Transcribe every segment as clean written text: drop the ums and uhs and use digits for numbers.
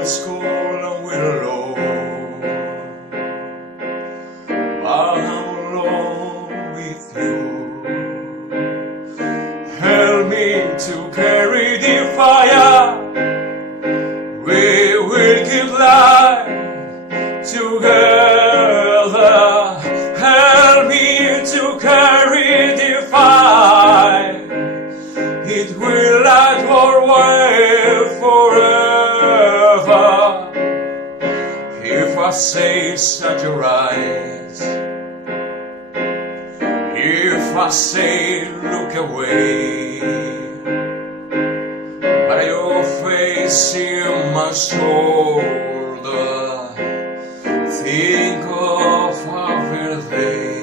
world's cold and we're alone, but I'm alone with you. Help me to carry the fire. We will keep light together. Help me to carry the fire. It will light our way forever. If I say shut your eyes, if I say look away, by your face in my shoulder, think of every day.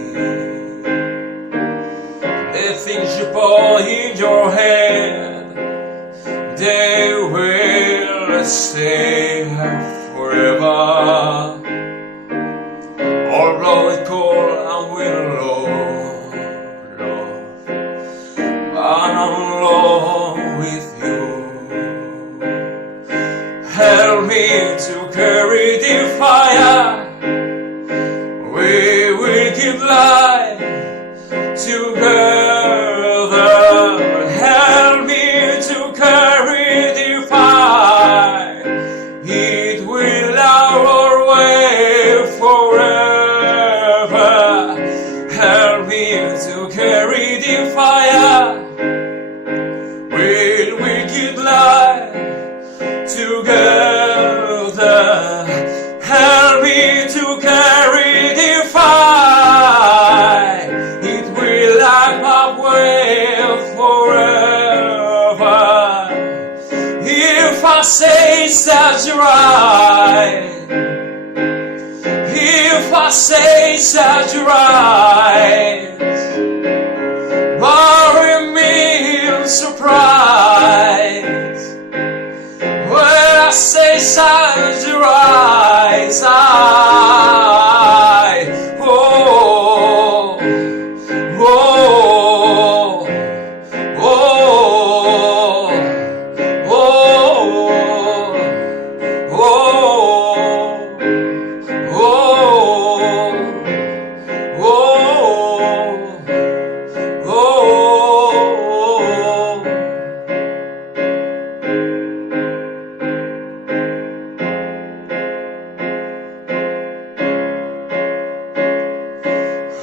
The things you put in your head, they will stay forever. Although it's cold and we're alone, love, but I'm alone with you. Help me to carry the fire. We will keep light together. Help me to carry the fire. It will light our way forever. Help me to carry the fire. We will keep light together. Help me to carry the fire. It will light my way forever. If I say that's right, if I say that's right, worry me in surprise. When I say shut your eyes,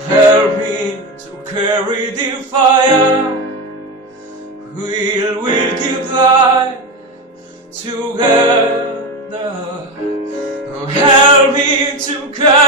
help me to carry the fire. We'll keep light together. Help me to carry